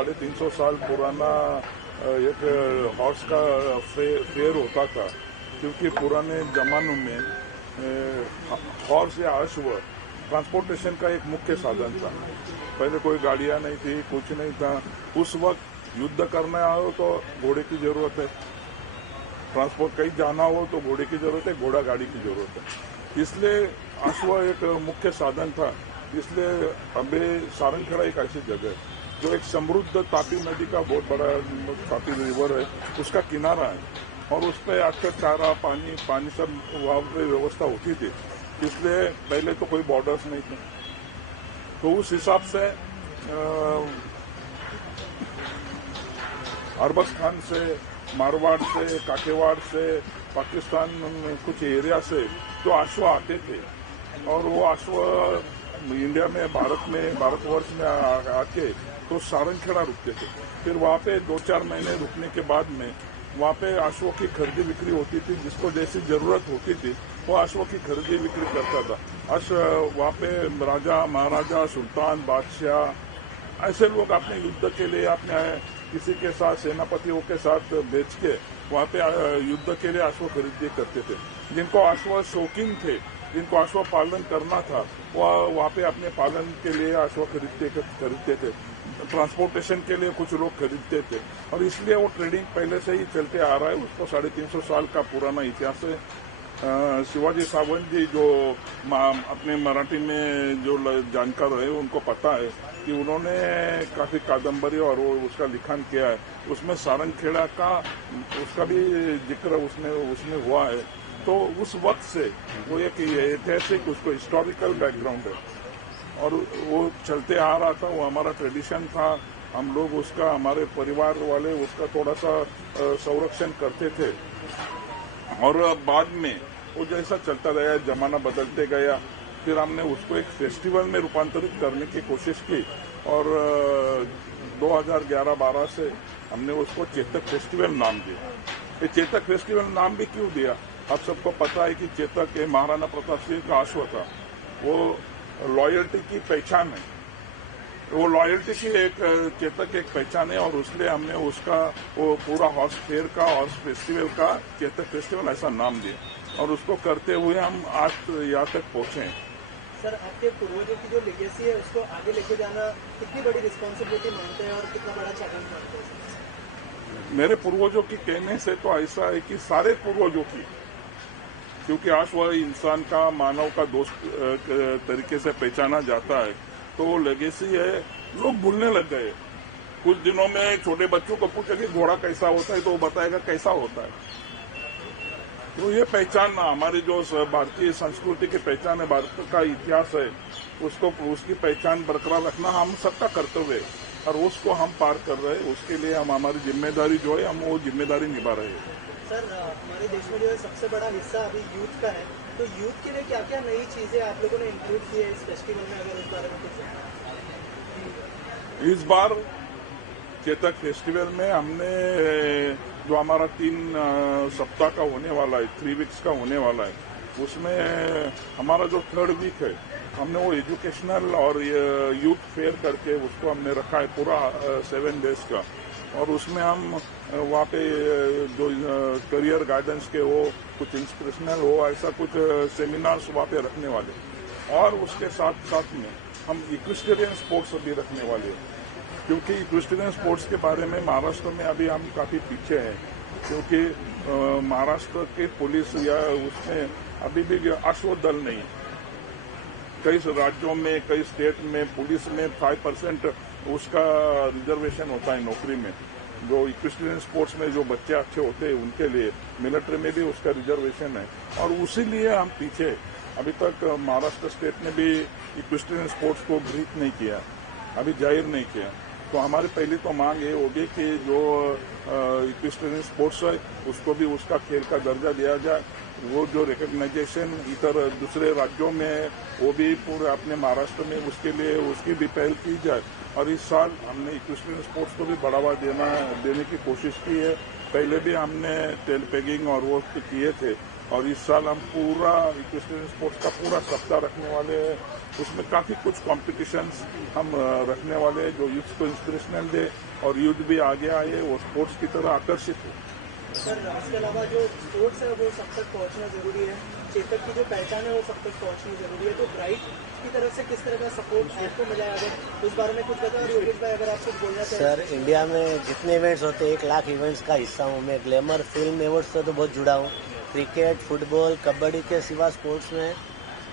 350 साल पुराना एक हॉर्स का फेयर होता था, क्योंकि पुराने जमानों में हॉर्स या अश्व ट्रांसपोर्टेशन का एक मुख्य साधन था। पहले कोई गाड़ियां नहीं थी, कुछ नहीं था। उस वक्त युद्ध करना हो तो घोड़े की जरूरत है, ट्रांसपोर्ट कहीं जाना हो तो घोड़े की जरूरत है, घोड़ा गाड़ी की जरूरत है। इसलिए अश्व एक मुख्य साधन था। इसलिए अबे सारंगखेड़ा एक ऐसी जगह है जो एक समृद्ध तापी नदी का बहुत बड़ा तापी रिवर है, उसका किनारा है, और उस पर अक्सर चारा पानी सब वहाँ पे व्यवस्था होती थी। इसलिए पहले तो कोई बॉर्डर्स नहीं थे, तो उस हिसाब से अरबस्तान से, मारवाड़ से, काठियावाड़ से, पाकिस्तान में कुछ एरिया से जो अश्व आते थे, और वो अश्व इंडिया में भारतवर्ष में आके तो सारंगखेड़ा रुकते थे। फिर वहाँ पे 2-4 महीने रुकने के बाद में वहाँ पे अश्वों की खरीदी बिक्री होती थी। जिसको जैसी जरूरत होती थी वो अश्वों की खरीदी बिक्री करता था। वहाँ पे राजा, महाराजा, सुल्तान, बादशाह ऐसे लोग अपने युद्ध के लिए अपने किसी के साथ, सेनापतियों के साथ बेच के वहाँ पे युद्ध के लिए अश्व खरीदी करते थे। जिनको अश्व शौकीन थे, जिनको अश्व पालन करना था, वह वहाँ पे अपने पालन के लिए अश्व खरीदते थे। ट्रांसपोर्टेशन के लिए कुछ लोग खरीदते थे, और इसलिए वो ट्रेडिंग पहले से ही चलते आ रहा है। उसको 350 साल का पुराना इतिहास है। शिवाजी सावंत जी जो अपने मराठी में जो जानकार है उनको पता है कि उन्होंने काफी कादम्बरी और वो उसका लिखन किया है। उसमें सारंगखेड़ा का उसका भी जिक्र उसमें हुआ है। तो उस वक्त से वो एक ऐतिहासिक, उसको हिस्टोरिकल बैकग्राउंड है, और वो चलते आ रहा था। वो हमारा ट्रेडिशन था। हम लोग उसका, हमारे परिवार वाले उसका थोड़ा सा संरक्षण करते थे। और बाद में वो जैसा चलता गया, जमाना बदलते गया, फिर हमने उसको एक फेस्टिवल में रूपांतरित करने की कोशिश की, और 2011-12 से हमने उसको चेतक फेस्टिवल नाम दिया। ये चेतक फेस्टिवल नाम भी क्यों दिया, आप सबको पता है कि चेतक के महाराणा प्रताप सिंह का अश्व था। वो लॉयल्टी की पहचान है, वो लॉयल्टी की एक चेतक एक पहचान है, और उसलिए हमने उसका वो पूरा हॉर्स फेयर का, हॉर्स फेस्टिवल का चेतक फेस्टिवल ऐसा नाम दिया, और उसको करते हुए हम आज यहाँ तक पहुंचे हैं। सर, आपके पूर्वजों की जो लेगेसी है उसको आगे लेके जाना कितनी बड़ी रिस्पॉन्सिबिलिटी मानते हैं और कितना बड़ा चैलेंज मानते हैं? मेरे पूर्वजों की कहने से तो ऐसा है कि सारे पूर्वजों की, क्योंकि आज वह इंसान का, मानव का दोस्त तरीके से पहचाना जाता है, तो वो लेगेसी है। लोग भूलने लग गए। कुछ दिनों में छोटे बच्चों को पूछे कि घोड़ा कैसा होता है, तो वो बताएगा कैसा होता है। तो ये पहचान हमारी जो भारतीय संस्कृति की पहचान है, भारत का इतिहास है, उसकी पहचान बरकरार रखना हम सबका कर्तव्य है, और उसको हम पार कर रहे हैं। उसके लिए हम, हमारी जिम्मेदारी जो है, हम वो जिम्मेदारी निभा रहे हैं। सर, हमारे देश में जो है सबसे बड़ा हिस्सा अभी यूथ का है, तो यूथ के लिए क्या क्या नई चीजें आप लोगों ने इंक्लूड की है इस फेस्टिवल में, अगर उस बारे में कुछ? इस बार चेतक फेस्टिवल में हमने जो हमारा 3 सप्ताह का होने वाला है, 3 वीक्स का होने वाला है, उसमें हमारा जो 3rd वीक है, हमने वो एजुकेशनल और यूथ फेयर करके उसको हमने रखा है पूरा 7 डेज का। और उसमें हम वहाँ पे जो करियर गाइडेंस के हो, कुछ इंस्पिरेशनल हो, ऐसा कुछ सेमिनार्स वहाँ पे रखने वाले। और उसके साथ साथ में हम इक्वेस्टेरियन स्पोर्ट्स भी रखने वाले हैं, क्योंकि इक्वेस्टेरियन स्पोर्ट्स के बारे में महाराष्ट्र में अभी हम काफी पीछे हैं, क्योंकि महाराष्ट्र के पुलिस या उसमें अभी भी अश्व दल नहीं है। कई राज्यों में, कई स्टेट में पुलिस में 5% उसका रिजर्वेशन होता है नौकरी में। जो इक्वेस्टेरियन स्पोर्ट्स में जो बच्चे अच्छे होते हैं उनके लिए मिलिट्री में भी उसका रिजर्वेशन है, और उसी लिए हम पीछे। अभी तक महाराष्ट्र स्टेट ने भी इक्वेस्टेरियन स्पोर्ट्स को ग्रीक नहीं किया, अभी जाहिर नहीं किया। तो हमारी पहली तो मांग ये होगी कि जो इक्वेस्टेरियन स्पोर्ट्स है उसको भी उसका खेल का दर्जा दिया जाए। वो जो रिकग्नाइजेशन इधर दूसरे राज्यों में है, वो भी पूरे अपने महाराष्ट्र में उसके लिए उसकी भी पहल की जाए। और इस साल हमने इक्वेस्टेरियन स्पोर्ट्स को भी बढ़ावा देने की कोशिश की है। पहले भी हमने टेल पेगिंग और वो किए थे, और इस साल हम पूरा इक्वेस्ट्रियन स्पोर्ट्स का पूरा सप्ताह रखने वाले हैं। उसमें काफ़ी कुछ कॉम्पिटिशन्स हम रखने वाले हैं जो यूथ को इंस्पिरेशनल दे और यूथ भी आगे आए, वो स्पोर्ट्स की तरह आकर्षित हो। सर इसके अलावा जो स्पोर्ट्स है वो सब तक पहुंचना जरूरी है, चेतक की जो पहचान है वो सब तक पहुंचनी जरूरी है, तो ब्राइट की तरफ से किस तरह का सपोर्ट आपको मिला है, अगर उस बारे में कुछ बताओ। और योगेश भाई अगर आप कुछ बोलना चाहें। सर इंडिया में जितने इवेंट्स होते हैं 1 लाख इवेंट्स का हिस्सा हूँ मैं। ग्लैमर फिल्म एवॉर्ड्स से तो बहुत जुड़ा हूँ। क्रिकेट, फुटबॉल, कबड्डी के सिवा स्पोर्ट्स में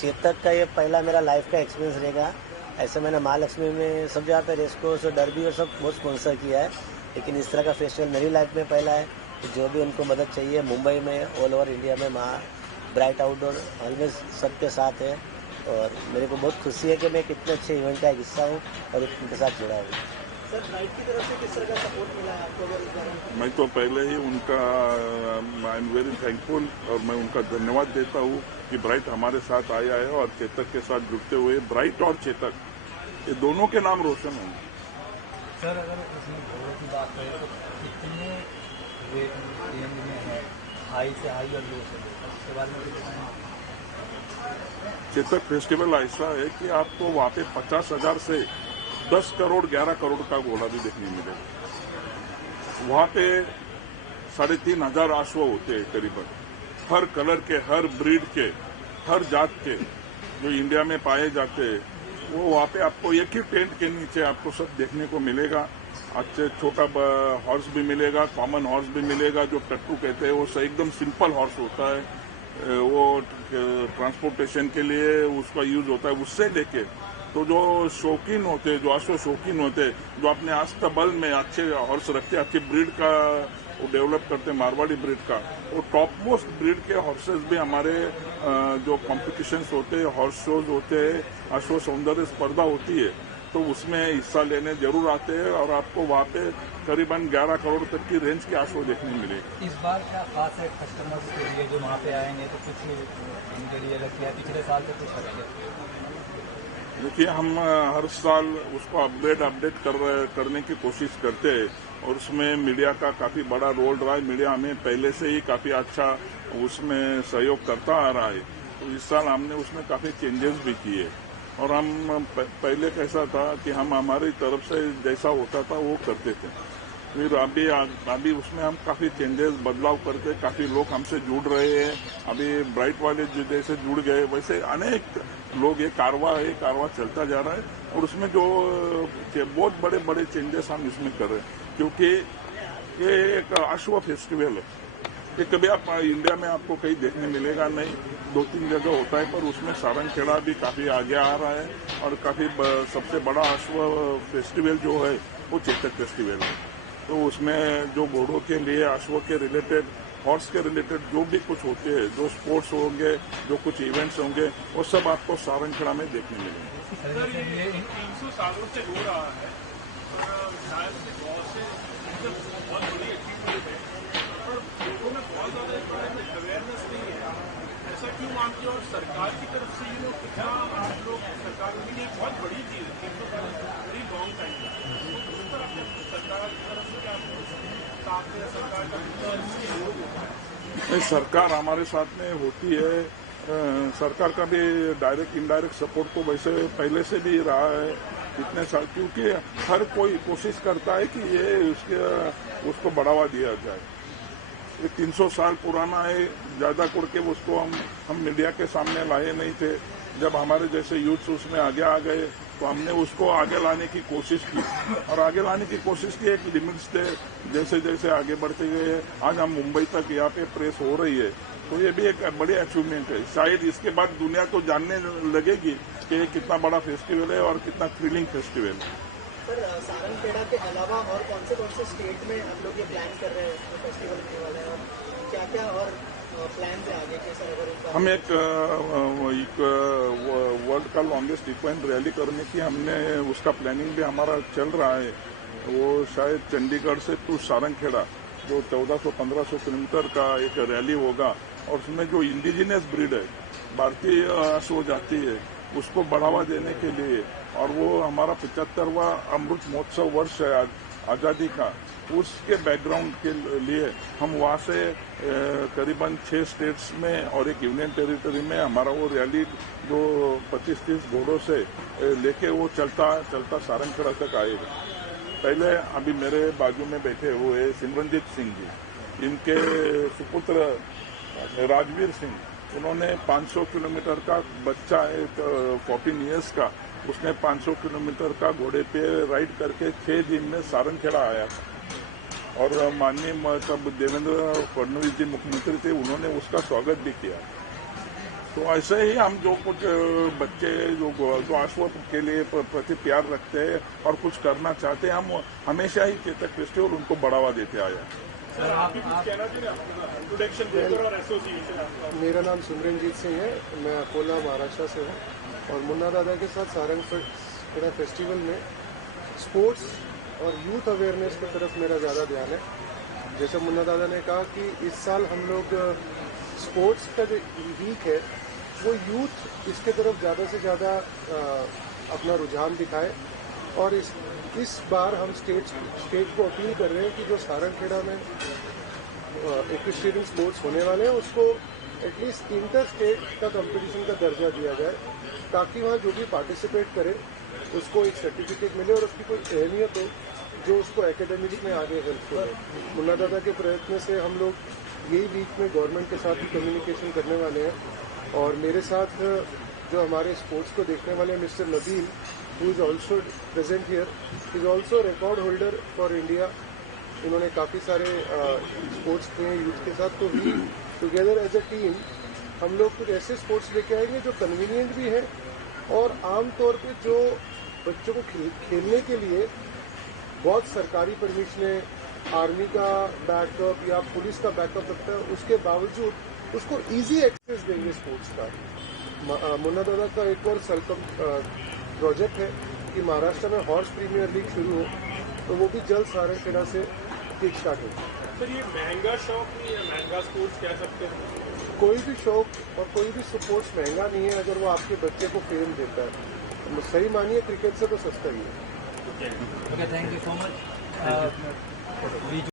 चेतक का ये पहला मेरा लाइफ का एक्सपीरियंस रहेगा। ऐसे मैंने महालक्ष्मी में सब जगह पे रेस कोर्स और डरबी और सब बहुत स्पॉन्सर किया है, लेकिन इस तरह का फेस्टिवल मेरी लाइफ में पहला है। तो जो भी उनको मदद चाहिए मुंबई में, ऑल ओवर इंडिया में, ब्राइट आउटडोर ऑलवेज सबके साथ है। और मेरे को बहुत खुशी है कि मैं कितने अच्छे इवेंट का एक हिस्सा हूँ और उनके साथ जुड़ा हूँ। सर ब्राइट की तरफ से किस तरह का सपोर्ट मिला है आपको, अगर इस बारे में? मैं तो पहले ही उनका आई एम वेरी थैंकफुल और मैं उनका धन्यवाद देता हूँ कि ब्राइट हमारे साथ आया है और चेतक के साथ जुड़ते हुए ब्राइट और चेतक ये दोनों के नाम रोशन होंगे। सर अगर इसमें घोड़ों की बात करें तो कितने रेंज में है, हाई से हाई और लो से लो, उसके बारे में बताएं। चेतक फेस्टिवल ऐसा है कि आपको वहाँ पे 50,000 से 10 करोड़ 11 करोड़ का घोड़ा भी देखने मिलेगा। वहाँ पे 3,500 अश्व होते हैं करीबन, हर कलर के, हर ब्रीड के, हर जात के जो इंडिया में पाए जाते हैं, वो वहाँ पे आपको एक ही टेंट के नीचे आपको सब देखने को मिलेगा। अच्छे छोटा हॉर्स भी मिलेगा, कॉमन हॉर्स भी मिलेगा, जो टट्टू कहते हैं, वो एकदम सिंपल हॉर्स होता है, वो ट्रांसपोर्टेशन के लिए उसका यूज होता है। उससे लेके तो जो शौकीन होते हैं, जो अश्व शौकीन होते हैं, जो अपने अस्तबल में अच्छे हॉर्स रखते हैं, अच्छी ब्रीड का वो डेवलप करते हैं, मारवाड़ी ब्रीड का, वो टॉप मोस्ट ब्रीड के हॉर्सेस भी हमारे जो कॉम्पिटिशन्स होते हैं, हॉर्स शोज होते हैं, अश्व सौंदर्य स्पर्धा होती है, तो उसमें हिस्सा लेने जरूर आते हैं और आपको वहाँ पे करीबन 11 करोड़ तक की रेंज के अश्व देखने मिलेगी। इस बार क्या खास है कस्टमर्स के लिए जो वहाँ पे आएंगे, तो कुछ उनके लिए अलग किया, पिछले साल से कुछ अलग है? देखिए, हम हर साल उसको अपडेट करने की कोशिश करते हैं और उसमें मीडिया का काफी बड़ा रोल रहा है। मीडिया हमें पहले से ही काफी अच्छा उसमें सहयोग करता आ रहा है, तो इस साल हमने उसमें काफी चेंजेस भी किए। और हम पहले कैसा था कि हम हमारी तरफ से जैसा होता था वो करते थे, फिर अभी उसमें हम काफी चेंजेस बदलाव करके काफी लोग हमसे जुड़ रहे हैं। अभी ब्राइट वाले जैसे जुड़ गए, वैसे अनेक लोग, ये कारवा चलता जा रहा है और उसमें जो बहुत बड़े बड़े चेंजेस हम इसमें कर रहे हैं, क्योंकि ये एक अश्व फेस्टिवल है। ये कभी आप इंडिया में आपको कहीं देखने मिलेगा नहीं, 2-3 जगह होता है, पर उसमें सारंगखेड़ा भी काफी आगे आ रहा है और काफी सबसे बड़ा अश्व फेस्टिवल जो है वो चेतक फेस्टिवल है। तो उसमें जो घोड़ों के लिए, अश्व के रिलेटेड, हॉर्स के रिलेटेड जो भी कुछ होते हैं, जो स्पोर्ट्स होंगे, जो कुछ इवेंट्स होंगे, वो सब आपको सारंगखेड़ा में देखने मिलेंगे। सर ये 300 सालों से हो रहा है और शायद बहुत से बहुत बड़ी अचीवमेंट है, पर लोगों में बहुत ज़्यादा इस बारे में अवेयरनेस नहीं है। ऐसा क्यों मानते हो? और सरकार की तरफ से ये लोग कितना, आप लोग सरकार के लिए बहुत बड़ी चीज़ है, 300 साल बड़ी लॉन्ग टाइम है, तो उस पर सरकार की तरफ से क्या साथ में सरकार का सहयोग होता है? सरकार हमारे साथ में होती है। सरकार का भी डायरेक्ट इनडायरेक्ट सपोर्ट तो वैसे पहले से भी रहा है इतने साल, क्योंकि हर कोई कोशिश करता है कि ये उसको बढ़ावा दिया जाए। ये 300 साल पुराना है, ज्यादा कुड़ के उसको हम मीडिया के सामने लाए नहीं थे। जब हमारे जैसे यूथ उसमें आगे आ गए तो हमने उसको आगे लाने की कोशिश की और आगे लाने की कोशिश की। एक लिमिट्स थे, जैसे जैसे आगे बढ़ते गए आज हम मुंबई तक यहाँ पे प्रेस हो रही है, तो ये भी एक बड़ी अचीवमेंट है। शायद इसके बाद दुनिया को जानने लगेगी कि ये कितना बड़ा फेस्टिवल है और कितना थ्रिलिंग फेस्टिवल है। सर सारंगखेड़ा के अलावा और कौन से स्टेट में हम लोग ये प्लान कर रहे हैं फेस्टिवल होने वाला है, और क्या क्या और प्लान है आगे के? सर अगर हम एक वर्ल्ड का लॉन्गेस्ट इक्वाइन रैली करने की हमने उसका प्लानिंग भी हमारा चल रहा है। वो शायद चंडीगढ़ से टू सारंगखेड़ा जो 1400-1500 किलोमीटर का एक रैली होगा और उसमें जो इंडिजिनियस ब्रीड है, भारतीय अश्व जाति है, उसको बढ़ावा देने के लिए, और वो हमारा 75वां अमृत महोत्सव वर्ष है आज, आज़ादी का, उसके बैकग्राउंड के लिए हम वहाँ से करीबन 6 स्टेट्स में और एक यूनियन टेरिटरी में हमारा वो रैली जो 25-30 घोड़ों से लेके वो चलता चलता सारंगखेड़ा तक आएगा। पहले अभी मेरे बाजू में बैठे हुए सिमरनजीत सिंह जी, इनके सुपुत्र राजवीर सिंह, उन्होंने 500 किलोमीटर का बच्चा है 14 इयर्स का, उसने 500 किलोमीटर का घोड़े पे राइड करके 6 दिन में सारंगखेड़ा आया था। और माननीय तब देवेंद्र फडणवीस जी मुख्यमंत्री थे, उन्होंने उसका स्वागत भी किया। तो ऐसे ही हम जो कुछ बच्चे जो अश्व के लिए प्रति प्यार रखते हैं और कुछ करना चाहते हैं, हम हमेशा ही चेतक फेस्टिवल उनको बढ़ावा देते आए। सर आप भी कुछ कहना चाहिए इंट्रोडक्शन देकर और एसोसिएशन। मेरा नाम सिमरनजीत सिंह है, मैं अकोला महाराष्ट्र से हूँ और मुन्ना दादा के साथ सारंगखेड़ा फेस्टिवल में स्पोर्ट्स और यूथ अवेयरनेस की तरफ मेरा ज़्यादा ध्यान है। जैसे मुन्ना दादा ने कहा कि इस साल हम लोग स्पोर्ट्स का जो वीक है वो यूथ इसके तरफ ज़्यादा से ज़्यादा अपना रुझान दिखाए और इस बार हम स्टेट को अपील कर रहे हैं कि जो सारंगखेड़ा में इक्विस्टेरियन स्पोर्ट्स होने वाले हैं उसको एटलीस्ट इंटर स्टेट का कंपटीशन का दर्जा दिया जाए, ताकि वहाँ जो भी पार्टिसिपेट करे उसको एक सर्टिफिकेट मिले और उसकी कोई अहमियत हो जो उसको एकेडमिक्स में आगे हेल्पफुल है। मुन्ना दादा के प्रयत्न से हम लोग यही वीक में गवर्नमेंट के साथ भी कम्युनिकेशन करने वाले हैं और मेरे साथ जो हमारे स्पोर्ट्स को देखने वाले mister Nabeel, who is also present here, is also record holder for India. इन्होंने काफ़ी सारे स्पोर्ट्स किए यूथ के साथ, तो we together as a team हम लोग कुछ ऐसे स्पोर्ट्स लेके आएंगे जो कन्वीनियंट भी है और आमतौर पे जो बच्चों को खेलने के लिए बहुत सरकारी परमिशनें, आर्मी का बैकअप या पुलिस का बैकअप लगता है, उसके बावजूद उसको इजी एक्सेस देंगे स्पोर्ट्स का। मुन्ना दादा का एक और प्रोजेक्ट है कि महाराष्ट्र में हॉर्स प्रीमियर लीग शुरू हो, तो वो भी जल्द सारंगखेड़ा से किक स्टार्ट होगी। सर ये महंगा शौक नहीं है, महंगा स्पोर्ट्स कह सकते हैं। कोई भी शौक और कोई भी स्पोर्ट्स महंगा नहीं है अगर वो आपके बच्चे को फेम देता है। तो सही मानिए क्रिकेट से तो सस्ता ही है। Okay, thank you so much.